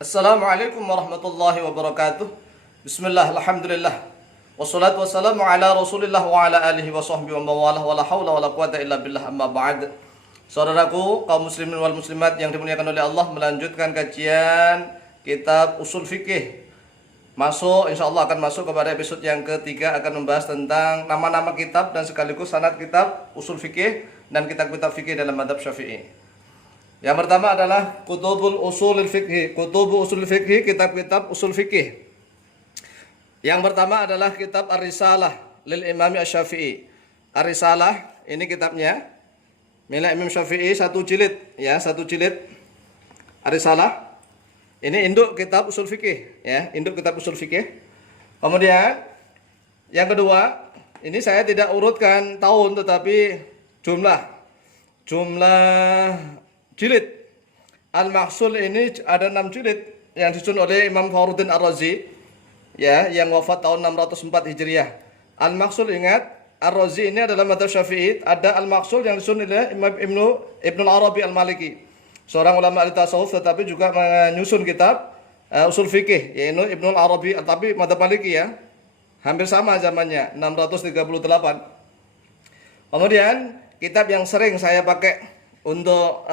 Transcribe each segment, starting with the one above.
Assalamualaikum warahmatullahi wabarakatuh. Bismillah, alhamdulillah. Wassalatu wassalamu ala rasulillah wa ala alihi wa sahbihi wa mawalah wa la hawla wa la quwata illa billah amma ba'd. Saudaraku, kaum muslimin wal muslimat yang dimuliakan oleh Allah, melanjutkan kajian kitab usul fikih. Insyaallah akan masuk kepada episode yang ketiga, akan membahas tentang nama-nama kitab dan sekaligus sanad kitab usul fikih dan kitab-kitab fikih dalam mazhab Syafi'i. Yang pertama adalah Kutubul Usulul Fiqhi, Kutubul Usul Fiqhi, kitab-kitab usul fikih. Yang pertama adalah kitab Ar-Risalah lil Imam Asy-Syafi'i. Ar-Risalah ini kitabnya milik Imam Syafi'i, satu jilid ya, satu jilid. Ar-Risalah ini induk kitab usul fikih ya, induk kitab usul fikih. Kemudian yang kedua, ini saya tidak urutkan tahun tetapi jumlah jilid. Al-Mahsul ini ada 6 jilid yang disusun oleh Imam Fakhruddin Ar-Razi ya, yang wafat tahun 604 Hijriah. Al-Mahsul, ingat, Ar-Razi ini adalah mazhab Syafi'i. Ada Al-Mahsul yang disusun oleh Imam Ibnu Arabi Al-Maliki, seorang ulama al-tasawuf tetapi juga menyusun kitab usul fikih, yaitu Ibnu Arabi, tapi mazhab Maliki ya. Hampir sama zamannya, 638. Kemudian kitab yang sering saya pakai untuk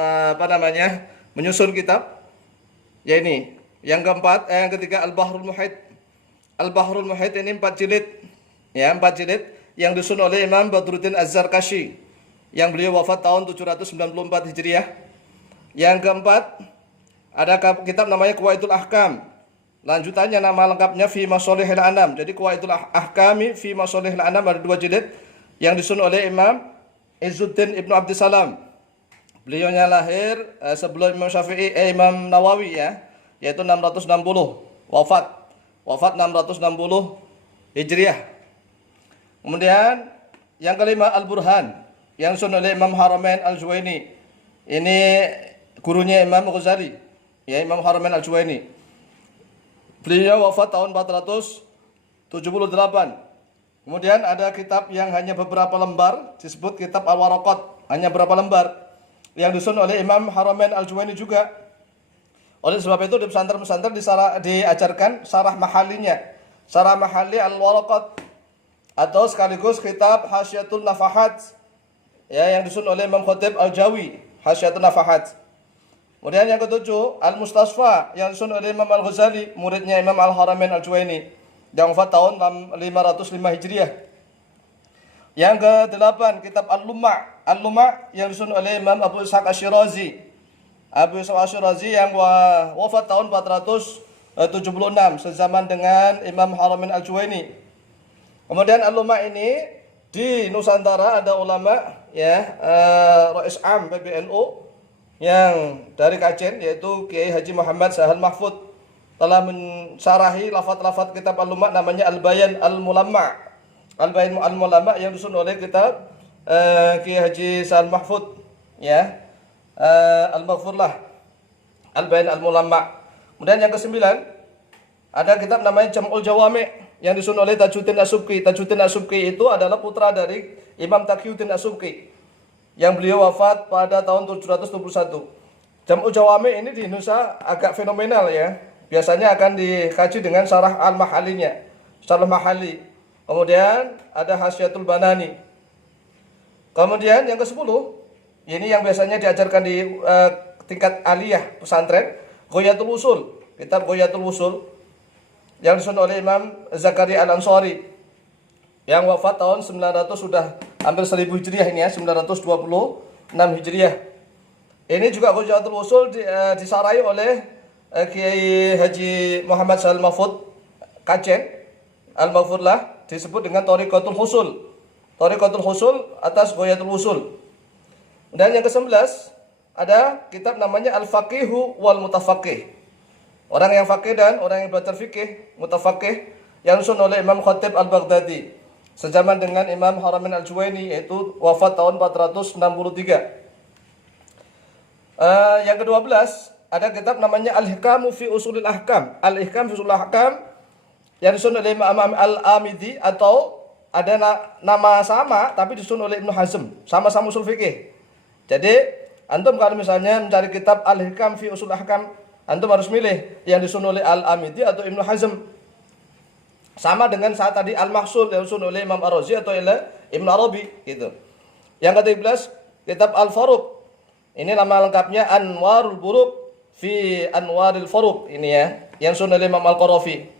menyusun kitab, ya ini. Yang keempat, yang ketiga Al-Bahrul Muhit. Al-Bahrul Muhit ini 4 jilid. Ya, 4 jilid yang disusun oleh Imam Badruddin Az-Zarkashi yang beliau wafat tahun 794 Hijriah. Yang keempat, ada kitab namanya Qawaidul Ahkam. Lanjutannya nama lengkapnya Fi Masalihil Anam. Jadi Qawaidul Ahkami Fi Masalihil Anam ada 2 jilid yang disusun oleh Imam Izzuddin Ibnu Abdissalam. Beliaunya lahir sebelum Imam Syafi'i, Imam Nawawi ya, yaitu 660, wafat 660 Hijriah. Kemudian yang kelima Al-Burhan yang disusun oleh Imam Haramain Al-Juwaini. Ini gurunya Imam Ghazali, ya, Imam Haramain Al-Juwaini. Beliau wafat tahun 478. Kemudian ada kitab yang hanya beberapa lembar, disebut kitab Al-Waraqat, hanya beberapa lembar, yang disusun oleh Imam Haramain Al-Juwaini juga. Oleh sebab itu di pesantren-pesantren diajarkan sarah mahalinya, sarah mahali Al-Waraqat, atau sekaligus kitab Hasyiatul Nafahat ya, yang disusun oleh Imam Khatib Al-Jawi, Hasyiatul Nafahat. Kemudian yang ketujuh Al-Mustasfa yang disusun oleh Imam Al-Ghazali, muridnya Imam Al-Haramain Al-Juwaini, yang wafat tahun 505 Hijriah. Yang ke-8 kitab Al-Lumma'. Al-Lumma' yang disusun oleh Imam Abu Ishaq Asy-Syirazi. Abu Ishaq Asy-Syirazi yang wafat tahun 476, sezaman dengan Imam Haramain Al-Juwaini. Kemudian Al-Lumma' ini di Nusantara ada ulama ya, Rais Am PBNU yang dari Kajen, yaitu Kiai Haji Muhammad Sahal Mahfud, telah mensyarahi lafaz-lafaz kitab Al-Lumma', namanya Al-Bayan Al-Mulamma'. Al-Bayan Al-Mulamma' yang disusun oleh kitab Kiai Haji Sahal Mahfud ya, Al-Maghfurlah, Al-Bayan Al-Mulamma'. Kemudian yang ke-9 ada kitab namanya Jam'ul Jawami' yang disusun oleh Tajuddin As-Subki. Tajuddin As-Subki itu adalah putra dari Imam Taqiyuddin As-Subki yang beliau wafat pada tahun 721. Jam'ul Jawami' ini di Indonesia agak fenomenal ya. Biasanya akan dikaji dengan syarah al-mahalinya, syarah mahali. Kemudian ada Hasyiatul Banani. Kemudian yang ke-10, ini yang biasanya diajarkan di tingkat aliyah pesantren, Ghayatul Usul, kitab Ghayatul Usul yang disusun oleh Imam Zakaria Al-Ansari yang wafat tahun 900, sudah hampir 1000 Hijriah ini ya, 926 Hijriah. Ini juga Ghayatul Usul disarai oleh Kiai Haji Muhammad Sahal Mahfud Kajen Al-Maghfurlah, disebut dengan Thariqatul Husul. Thariqatul Husul atas Ghayatul Usul. Dan yang ke-11 ada kitab namanya Al-Faqihu wal Mutafaqih. Orang yang faqih dan orang yang belajar fikih, mutafaqih, yang disusun oleh Imam Khatib Al-Baghdadi, sejaman dengan Imam Haramain Al-Juwaini, yaitu wafat tahun 463. Yang ke-12 ada kitab namanya Al-Hikamu fi Usulil Ahkam. Al-Hikam fi Usulil Ahkam yang disusun oleh Imam Al-Amidi, atau ada nama sama tapi disusun oleh Ibnu Hazm, sama-sama usul fikih. Jadi antum kalau misalnya mencari kitab Al-Hikam fi Usul Ahkam Antum harus milih yang disusun oleh Al-Amidi atau Ibnu Hazm. Sama dengan saat tadi Al-Mahsul yang disusun oleh Imam Ar-Razi atau oleh Ibnu Arabi gitu. Yang ke-13 kitab Al-Faruq. Ini nama lengkapnya Anwarul Buruq fi Anwaril Faruq ini ya, yang disusun oleh Imam Al-Qarafi.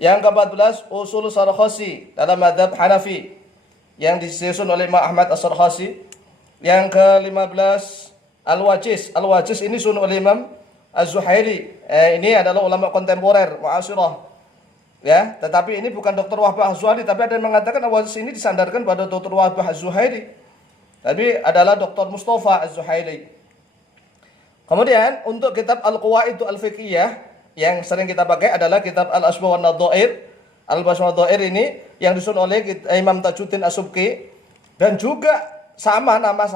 Yang ke-14 Usul Sarkhasi dalam mazhab Hanafi yang disusun oleh Imam Ahmad As-Sarkhasi. Yang ke-15 Al-Wajiz. Al-Wajiz ini disusun oleh Imam Az-Zuhaili. Ini adalah ulama kontemporer mu'asirah. Ya, tetapi ini bukan Dr. Wahbah Az-Zuhaili, tapi ada yang mengatakan Al-Wajiz ini disandarkan pada Dr. Wahbah Az-Zuhaili. Tapi adalah Dr. Mustafa Az-Zuhaili. Kemudian untuk kitab Al-Qawaid Al-Fiqhiyah yang sering kita pakai adalah kitab Al-Asbah wan Nadhair. Al-Asbah wan Nadhair ini yang disusun oleh Imam Tajuddin As-Subki, dan juga nama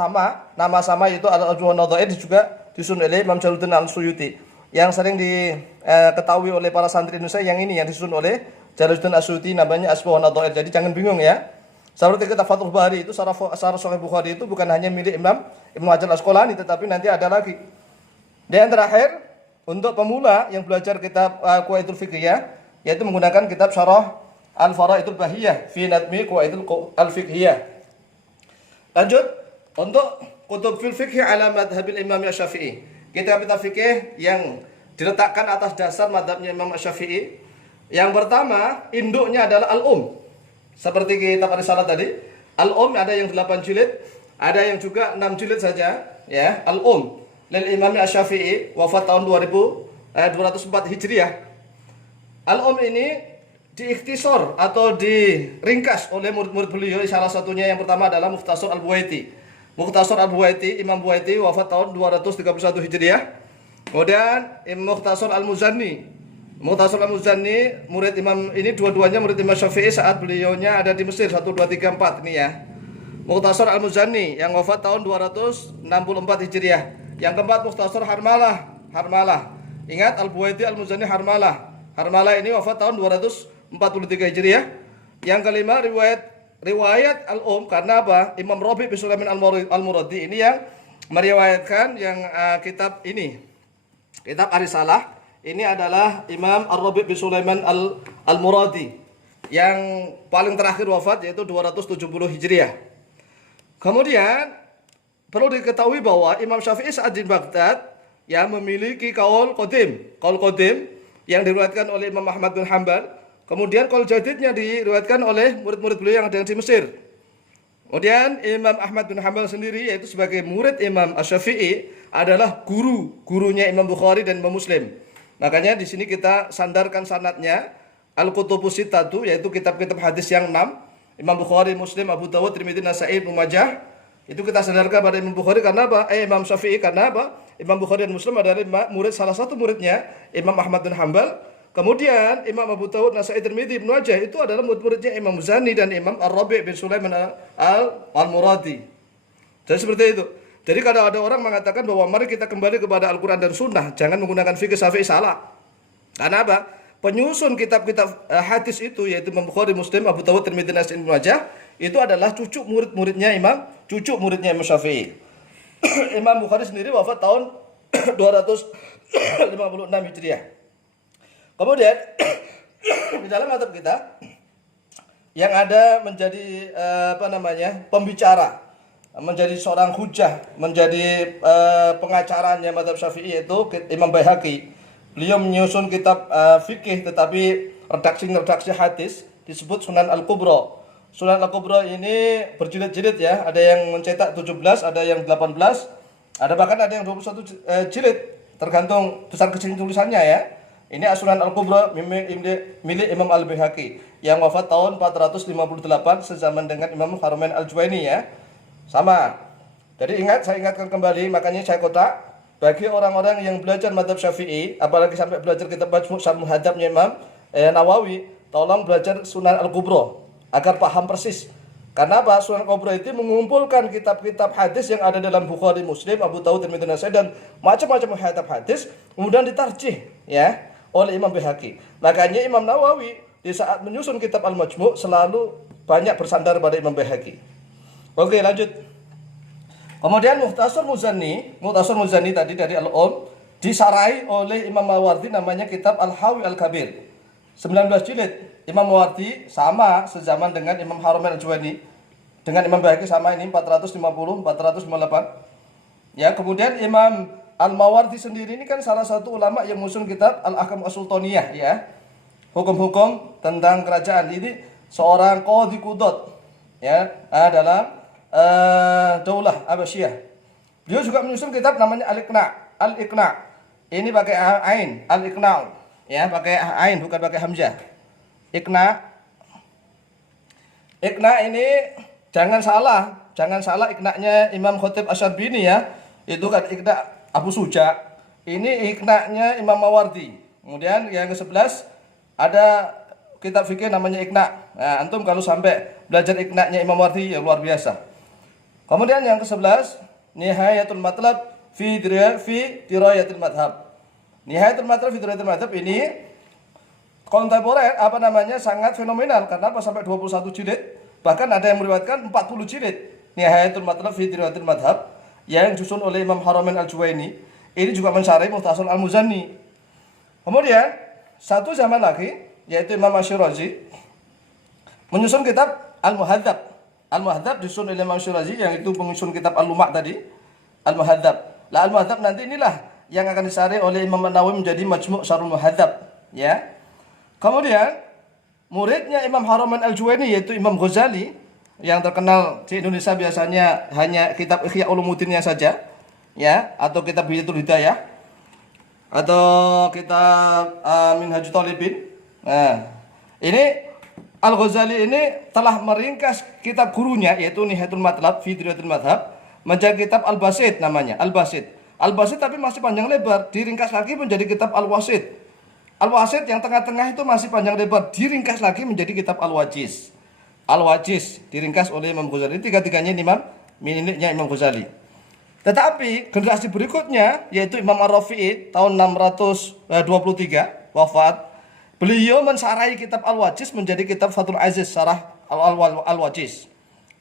sama yaitu Al-Asbah wan Nadhair juga disusun oleh Imam Jalaluddin Al-Suyuti. Yang sering diketahui oleh para santri Indonesia yang ini yang disusun oleh Jalaluddin As-Suyuti, namanya Asbah wan Nadhair. Jadi jangan bingung ya. Seperti kitab Fathul Bari itu, syarah Sahih Bukhari itu bukan hanya milik Imam Ibnu Hajar Al-Asqalani, tetapi nanti ada lagi. Dan yang terakhir, untuk pemula yang belajar kitab Qawaidul Fiqhiyah, yaitu menggunakan kitab Syarah Al-Fara'idul Bahiyah fi Nadmi Qawaidul Al-Fiqhiyah. Lanjut, untuk kutub fil fiqh ala madhabil Imam Syafi'i. Kitab-kitab fikih yang diletakkan atas dasar madhabnya Imam Syafi'i. Yang pertama, induknya adalah Al-Um. Seperti kitab Risalah tadi, Al-Um ada yang 8 jilid, ada yang juga 6 jilid saja, ya. Al-Um lil Imam Asy-Syafi'i, wafat tahun 204 Hijriah. Al-Um ini diikhtisar atau diringkas oleh murid-murid beliau. Salah satunya yang pertama adalah Mukhtasar Al-Buwaiti. Mukhtasar Al-Buwaiti, Imam Buwaiti wafat tahun 231 Hijriah. Kemudian Mukhtasar Al-Muzanni. Mukhtasar Al-Muzanni, murid Imam ini dua-duanya murid Imam Syafi'i saat beliaunya ada di Mesir 1 2 3 4 ini ya. Mukhtasar Al-Muzanni yang wafat tahun 264 Hijriah. Yang keempat Mukhtasar Harmalah. Ingat Al-Buwaiti, Al-Muzanni, Harmalah ini wafat tahun 243 Hijriah. Yang kelima riwayat Al-Um, karena apa? Imam Rabi' bin Sulaiman Al-Muradi ini yang meriwayatkan yang kitab ini. Kitab Ar-Risalah. Ini adalah Imam Ar-Rabi' bin Sulaiman Al-Muradi yang paling terakhir wafat, yaitu 270 Hijriah. Kemudian perlu diketahui bahwa Imam Syafi'i saat di Baghdad yang memiliki kaul qadim yang diriwayatkan oleh Imam Ahmad bin Hanbal. Kemudian kaul jadidnya diriwayatkan oleh murid-murid beliau yang ada di Mesir. Kemudian Imam Ahmad bin Hanbal sendiri, yaitu sebagai murid Imam Asy-Syafi'i, adalah gurunya Imam Bukhari dan Imam Muslim. Makanya di sini kita sandarkan sanadnya Al-Kutubus Sittatu, yaitu kitab-kitab hadis yang 6, Imam Bukhari, Muslim, Abu Dawud, Tirmidzi, Nasa'i, Ibnu Majah. Itu kita sandarkan pada Imam Bukhari karena apa? Imam Syafi'i karena apa? Imam Bukhari dan Muslim adalah murid, salah satu muridnya Imam Ahmad bin Hanbal. Kemudian Imam Abu Dawud, Nasa'i, Tirmidzi, Ibnu Majah itu adalah murid-muridnya Imam Muzani dan Imam Ar-Rabi' bin Sulaiman Al-Muradi. Jadi seperti itu. Jadi kalau ada orang mengatakan bahwa mari kita kembali kepada Al-Quran dan Sunnah, jangan menggunakan fikih Syafi'i, salah. Karena apa? Penyusun kitab-kitab hadis itu, yaitu Imam Bukhari, Muslim, Abu Dawud, Tirmidzi, Nasa'i, Ibnu Majah, itu adalah cucu muridnya Imam Syafi'i. Imam Bukhari sendiri wafat tahun 256 Hijriah. Kemudian di dalam mazhab kita yang ada menjadi pembicara, menjadi seorang hujah, menjadi pengacaranya mazhab Syafi'i, yaitu Imam Baihaqi. Beliau menyusun kitab fikih, tetapi redaksi hadis disebut Sunan Al-Kubra. Sunan Al-Kubra ini berjilid-jilid ya, ada yang mencetak 17, ada yang 18, ada bahkan ada yang 21 jilid, tergantung besar kecil tulisannya ya. Ini Sunan Al-Kubra milik Imam Al-Baihaqi yang wafat tahun 458 sezaman dengan Imam Haramain Al-Juwaini ya. Sama. Jadi saya ingatkan kembali, makanya saya kotak bagi orang-orang yang belajar mazhab Syafi'i, apalagi sampai belajar kitab Majmu' Syarh Muhadzabnya Imam Nawawi, tolong belajar Sunan Al-Kubra agar paham persis. Karena apa? Sunan Al-Kubra itu mengumpulkan kitab-kitab hadis yang ada dalam Bukhari, Muslim, Abu Dawud, Tirmidzi, Nasa'i dan macam-macam kitab hadis, kemudian ditarjih ya oleh Imam Baihaqi. Makanya Imam Nawawi di saat menyusun kitab Al-Majmu' selalu banyak bersandar pada Imam Baihaqi. Oke, lanjut. Kemudian Mukhtasar Muzanni tadi dari Al-Um, disarai oleh Imam Mawardi, namanya kitab Al-Hawi Al-Kabir. 19 jilid. Imam Mawardi sama sezaman dengan Imam Haramain Al-Juwaini. Dengan Imam Baihaqi sama ini 450 458. Ya, kemudian Imam Al-Mawardi sendiri ini kan salah satu ulama yang menyusun kitab Al-Ahkam As-Sultaniyah, ya. Hukum-hukum tentang kerajaan. Ini seorang qadhi qudot, ya, dalam Daulah Abbasiyah. Beliau juga menyusun kitab namanya Al-Iqna'. Al-Iqna'. Ini pakai ain, Al-Iqna', ya, pakai ain bukan pakai hamzah. Iqna'. Iqna' ini jangan salah Iqna'nya Imam Khatib Asy-Syarbini, ya. Itu kan Iqna' Abu Suja. Ini Iqna'nya Imam Mawardi. Kemudian yang ke-11 ada kitab fikih namanya Iqna'. Nah, antum kalau sampai belajar Iqna'nya Imam Mawardi ya luar biasa. Kemudian yang ke-11 Nihayatul Matlab fi Dirayatil Madhab. Nihayatul Matlab fi Dirayatil Madhab ini kontemporer, sangat fenomenal. Karena sampai 21 jilid. Bahkan ada yang meriwayatkan 40 jilid. Nihayatul Matlab fi Dirayatil Madhab yang disusun oleh Imam Haramain Al-Juwaini. Ini juga mensyarah Mukhtasar Al-Muzanni. Kemudian satu zaman lagi yaitu Imam Asy-Syirazi menyusun kitab Al-Muhadzab. Al-Muhadzab disusun oleh Imam Asy-Syirazi yang itu penyusun kitab Al-Lumah tadi. Al-Muhadzab. Lah Al-Muhadzab nanti inilah yang akan disarih oleh Imam An-Nawawi menjadi Majmu' Syarhul Muhadzab, ya. Kemudian muridnya Imam Haramain Al-Juwaini yaitu Imam Ghazali yang terkenal di Indonesia biasanya hanya kitab Ihya Ulumuddinnya saja, ya, atau kitab Hidayatul Hidayah atau kitab Minhajut Thalibin. Nah, ini Al-Ghazali ini telah meringkas kitab gurunya yaitu Nihayatul Matlab fi Dirayatil Madhab menjadi kitab Al-Basit namanya, Al-Basit. Al-Basit tapi masih panjang lebar, diringkas lagi menjadi kitab Al-Wasit. Al-Wasit yang tengah-tengah itu masih panjang lebar, diringkas lagi menjadi kitab Al-Wajiz. Al-Wajiz diringkas oleh Imam Ghazali. Tiga-tiganya miliknya Imam Ghazali. Tetapi generasi berikutnya yaitu Imam Ar-Rafi'i tahun 623 wafat. Beliau mensarai kitab Al-Wajiz menjadi kitab Fathul Aziz Syarah Al-Wajiz.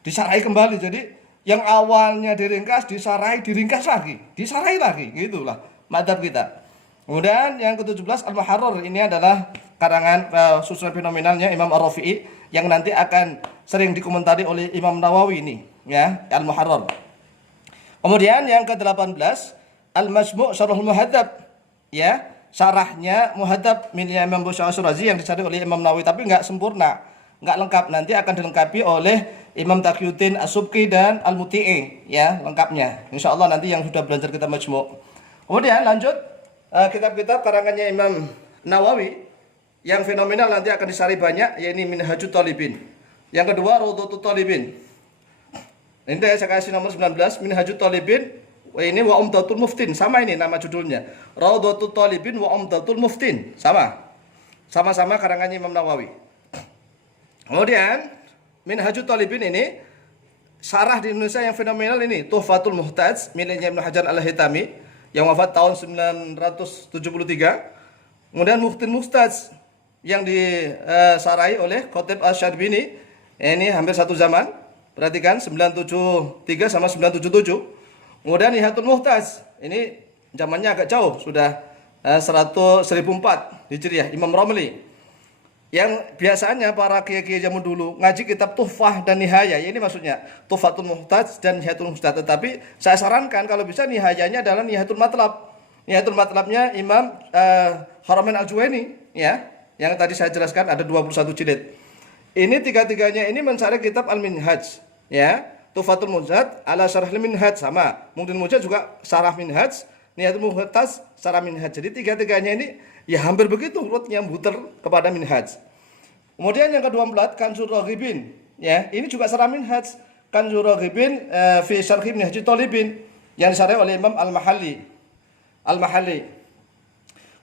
Disarai kembali, jadi yang awalnya diringkas, diringkas lagi, disarai lagi, gitulah madzhab kita. Kemudian yang ke-17 Al-Muharrar, ini adalah karangan susunan fenomenalnya Imam Ar-Rafi'i yang nanti akan sering dikomentari oleh Imam Nawawi ini, ya, Al-Muharrar. Kemudian yang ke-18 Al-Majmu' Syarhul Muhadzab, ya, syarahnya Muhadzab miliknya Imam Asy-Syirazi yang disarih oleh Imam Nawawi, tapi enggak sempurna, enggak lengkap. Nanti akan dilengkapi oleh Imam Taqiyuddin As-Subki dan Al-Muti'i, ya, lengkapnya. Insyaallah nanti yang sudah belajar kitab Majmu'. Kemudian lanjut kitab-kitab karangannya Imam Nawawi yang fenomenal nanti akan disarih banyak, yaitu Minhajut Thalibin. Yang kedua Rawdatul Thalibin. Ini saya kasih nomor 19 Minhajut Thalibin. Ini wa Umdatul Muftin, sama ini nama judulnya. Rawdatul Thalibin wa Umdatul Muftin, sama-sama karangannya Imam Nawawi. Kemudian Minhajut Thalibin ini syarah di Indonesia yang fenomenal ini Tuhfatul Muhtaj miliknya Ibnu Hajar Al-Haytami yang wafat tahun 973. Kemudian Mukhtin Mustaj yang disarai oleh Khatib Asy-Syarbini, ini hampir satu zaman. Perhatikan 973 sama 977. Kemudian Nihayatul Muhtaj, ini zamannya agak jauh, sudah 1004 Hijriah, Imam Romli. Yang biasanya para kiai-kiai zaman dulu ngaji kitab Tuhfah dan Nihayah, ini maksudnya Tuhfatul Muhtaj dan Nihayatul Muhtaj. Tetapi saya sarankan kalau bisa Nihayahnya adalah Nihayatul Matlab. Nihayatul Matlabnya Imam Haramain Al-Juwaini, ya, yang tadi saya jelaskan ada 21 jilid. Ini tiga-tiganya ini mencari kitab Al-Minhaj, ya. Tuhfatul Muhtaj ala Syarah Al-Minhaj sama. Mungkin Mujad juga Syarah Minhaj, Nihayatul Muhtaj Syarah Minhaj. Jadi tiga-tiganya ini ya hampir begitu urutnya muter kepada Minhaj. Kemudian yang ke-24 Kanzur Raghibin, ya, ini juga Syarah Minhaj. Kanzur Raghibin fi Syarhi Minhajut Thalibin yang disarih oleh Imam Al-Mahalli.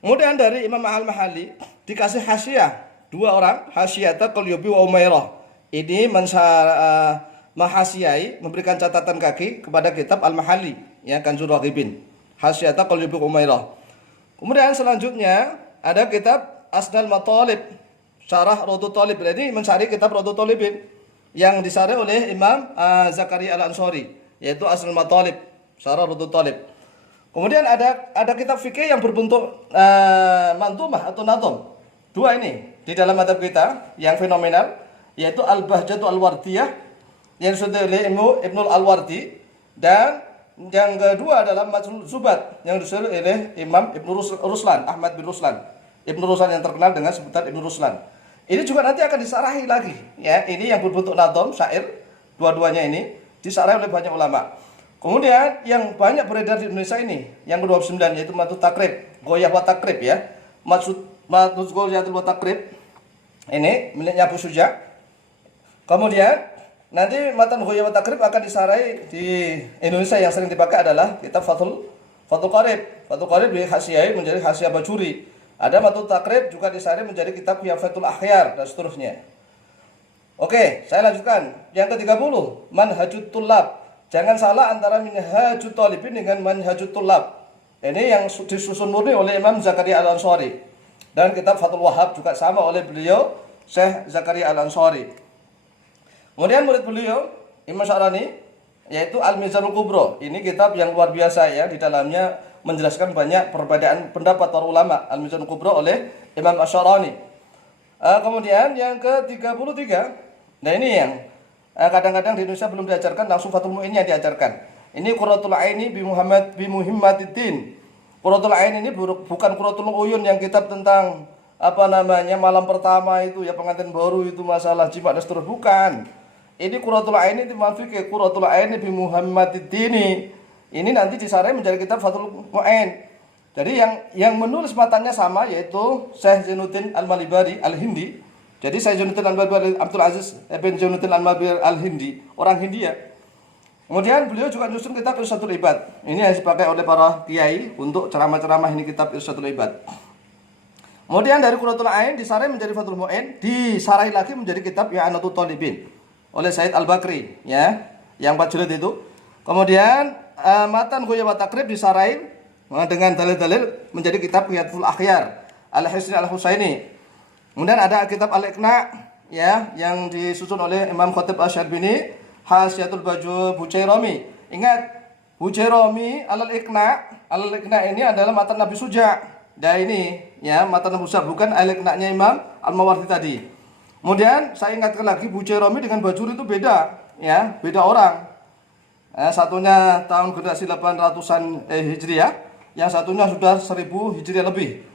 Kemudian dari Imam Al-Mahalli dikasih hasyiah dua orang, Hasyiata Qalyubi wa Umairah. Ini mahasyiai, memberikan catatan kaki kepada kitab Al-Mahalli, ya, Kanzur Raghibin. Hasyiata Qalyubi wa Umairah. Kemudian selanjutnya ada kitab Asnal Matalib, Syarah Rawdatul Thalib. Ini mencari kitab Rawdatul Thalibin yang disarih oleh Imam Zakaria Al-Ansari, yaitu Asnal Matalib, Syarah Rawdatul Thalib. Kemudian ada kitab fikih yang berbentuk manzumah atau nazm. Dua ini di dalam madhab kita yang fenomenal, yaitu Al-Bahjatu Al-Wardiyah yang disusun oleh Ibnul Al-Wardi, dan yang kedua adalah Majnun Zubat yang disusun oleh Imam Ibnu Ruslan, Ahmad bin Ruslan. Ibnu Ruslan yang terkenal dengan sebutan Ibnu Ruslan. Ini juga nanti akan disarahi lagi, ya. Ini yang berbentuk nazm, syair, dua-duanya ini disarahi oleh banyak ulama. Kemudian yang banyak beredar di Indonesia ini, yang ke-29 yaitu Matut Takrib, Goyah wa Takrib, ya. Matut Goyatul wa Takrib. Ini miliknya Abu Suja. Kemudian nanti matan Goyah wa Takrib akan disarahi di Indonesia. Yang sering dipakai adalah kitab Fathul Qarib. Fathul Qarib di Hasyiah menjadi Hasyiah Bajuri. Ada Matut Takrib juga disari menjadi kitab Yafatul Akhyar dan seterusnya. Oke, saya lanjutkan. Yang ke-30, Manhajut Tullab. Jangan salah antara Minhajut Talibin dengan Manhajut Tullab. Ini yang disusun murni oleh Imam Zakaria Al-Ansari. Dan kitab Fathul Wahhab juga sama oleh beliau, Syekh Zakaria Al-Ansari. Kemudian murid beliau, Imam Sya'rani, yaitu Al-Mizanul Kubro. Ini kitab yang luar biasa, ya. Di dalamnya menjelaskan banyak perbedaan pendapat para ulama. Al-Mizanul Kubro oleh Imam Asy-Sya'rani. Kemudian yang ke-33, nah ini yang kadang-kadang di Indonesia belum diajarkan, langsung Fathul Mu'in yang diajarkan. Ini Qurratul Aini bi Muhammadiddin. Qurratul Ain ini bukan Qurratul Uyun yang kitab tentang malam pertama itu, ya, pengantin baru itu, masalah jima dan seterusnya, bukan. Ini Qurratul Ain itu fikih, Qurratul Aini bi Muhammadiddin. Ini nanti disarai menjadi kitab Fathul Mu'in. Jadi yang menulis matanya sama, yaitu Syekh Zainuddin Al-Malibari Al-Hindi. Jadi Syekh Zainuddin Al-Malibari Abdul Aziz bin Zainuddin Al-Malibari Al-Hindi, orang Hindia. Kemudian beliau juga menyusun kitab Irsyadul Ibad. Ini yang dipakai oleh para kiai untuk ceramah-ceramah, ini kitab Irsyadul Ibad. Kemudian dari Qurratul Ain disarai menjadi Fathul Mu'in, disarai lagi menjadi kitab I'anatul Talibin oleh Said Al-Bakri, ya, yang 4 jilid itu. Kemudian matan Goyah wa Takrib disarai dengan dalil-dalil menjadi kitab Yafatul Akhyar Al-Hisni Al-Husaini. Kemudian ada kitab Al-Iqna, ya, yang disusun oleh Imam Khatib Asy-Syarbini, Hasyiatul Bujairami. Ingat, Bujairami Al-Iqna. Al-Iqna ini adalah matan Nabi Suja. Nah ini, ya, matan Nabi Suja, bukan Al-Iqna-nya Imam Al-Mawardi tadi. Kemudian saya ingatkan lagi, Bujairami dengan Bajuri itu beda, ya, beda orang. Satunya tahun generasi 800-an Hijriah, yang satunya sudah 1000 Hijriah lebih.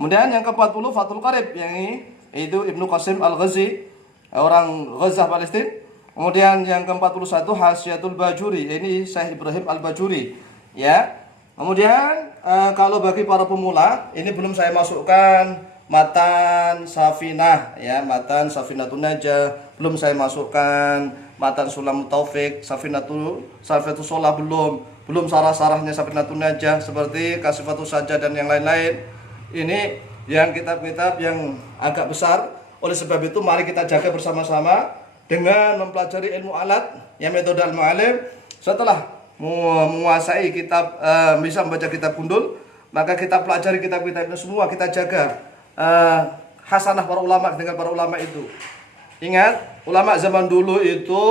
Kemudian yang ke-40 Fathul Qarib, yang ini itu Ibnu Qasim Al-Ghazi, orang Ghazah Palestina. Kemudian yang ke-41 Hasyiatul Bajuri, ini Syekh Ibrahim Al-Bajuri, ya. Kemudian kalau bagi para pemula, ini belum saya masukkan matan Safinah, ya, matan Safinatun Najah, belum saya masukkan matan Sulamut Taufik, Safinatul Sholah, belum sarah-sarahnya Safinatun Najah seperti Kasifatus Sajah dan yang lain-lain. Ini yang kitab-kitab yang agak besar. Oleh sebab itu mari kita jaga bersama-sama dengan mempelajari ilmu alat, yang metode al-mu'allim. Setelah menguasai kitab, bisa membaca kitab gundul, maka kita pelajari kitab-kitab itu semua, kita jaga hasanah para ulama dengan para ulama itu. Ingat, ulama zaman dulu itu,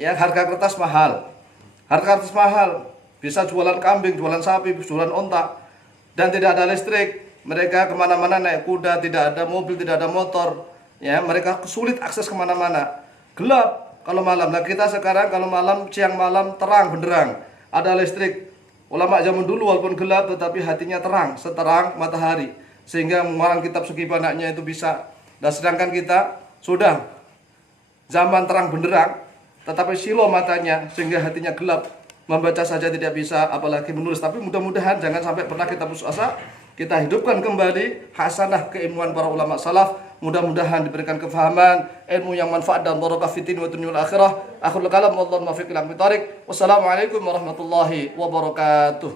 ya, harga kertas mahal. Harga kertas mahal, bisa jualan kambing, jualan sapi, jualan onta, dan tidak ada listrik. Mereka kemana-mana naik kuda, tidak ada mobil, tidak ada motor, ya, mereka sulit akses kemana-mana. Gelap kalau malam. Nah kita sekarang kalau malam, siang malam terang benderang, ada listrik. Ulama zaman dulu walaupun gelap tetapi hatinya terang, seterang matahari, sehingga mengarang kitab segi pandangnya itu bisa. Dan sedangkan kita sudah zaman terang benderang tetapi silo matanya sehingga hatinya gelap, membaca saja tidak bisa apalagi menulis. Tapi mudah-mudahan jangan sampai pernah kita putus asa, kita hidupkan kembali hasanah keilmuan para ulama salaf. Mudah-mudahan diberikan kefahaman, ilmu yang manfaat dan barakah fitin wa dunyul akhirah. Akhirul kalam, wallahu muwaffiq ila aqwamit thoriq. Wassalamualaikum warahmatullahi wabarakatuh.